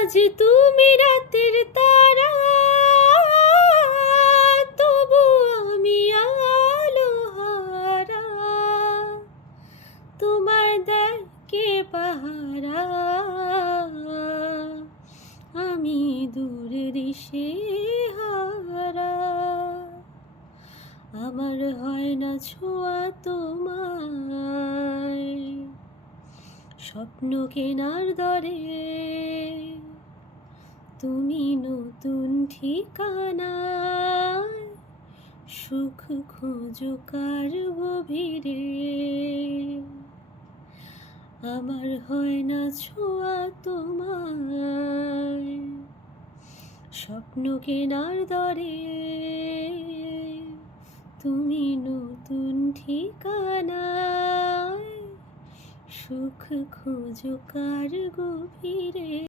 আজ তুমি রাতের তারা, তবু আমি আলো হারা। তোমার দেখে পাহারা, আমি দূর দিশে হারা। আমার হয় না ছোঁয়া তোমায়, স্বপ্ন কেনার দরে তুমি নতুন ঠিকানায় সুখ খোঁজো কার গভীরে। আমার হয় না ছোঁয়া তোমায়, স্বপ্ন কেনার দরে তুমি নতুন ঠিকানায় সুখ খোঁজো কার গভীরে।